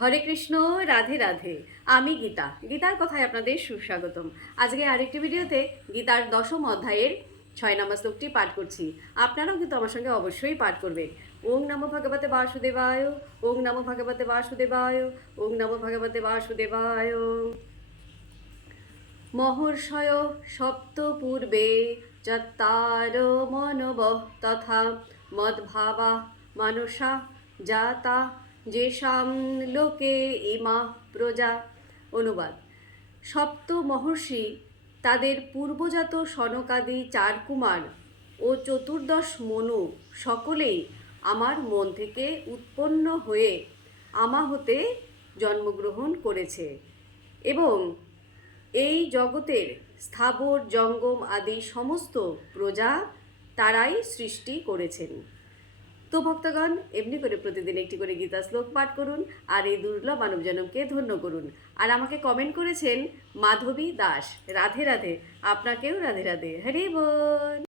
হরে কৃষ্ণ, রাধে রাধে। আমি গীতা, গীতার কথায় আপনাদের সুস্বাগতম। আজকে আরেকটি ভিডিওতে গীতার 10ম অধ্যায়ের 6 নম্বর শ্লোকটি পাঠ করছি। আপনারাও কিন্তু আমার সঙ্গে অবশ্যই পাঠ করবেন। ওং নমো ভগবতে বাসুদেবায়, ওং নমো ভগবতে বাসুদেবায়, ওং নমো ভগবতে বাসুদেবায়। মহর্ষয় সপ্ত পূর্বে চত্বার মনবঃ তথা মদ্ভাবা মানসা জাতা যেষাম লোকে ইমা প্রজা। অনুবাদ: সপ্ত মহর্ষি, তাদের পূর্বজাত সনকাদি 4 কুমার ও 14 মনু সকলেই আমার মন থেকে উৎপন্ন হয়ে আমা হতে জন্মগ্রহণ করেছে এবং এই জগতের স্থাবর জঙ্গম আদি সমস্ত প্রজা তারাই সৃষ্টি করেছেন। তো ভক্তগণ, এমনি করে প্রতিদিন একটি করে গীতা শ্লোক পাঠ করুন আর এই দুর্লভ মানব জনমকে ধন্য করুন। আর আমাকে কমেন্ট করেছেন মাধবী দাস, রাধে রাধে। আপনাকেও রাধে রাধে। হরি বল।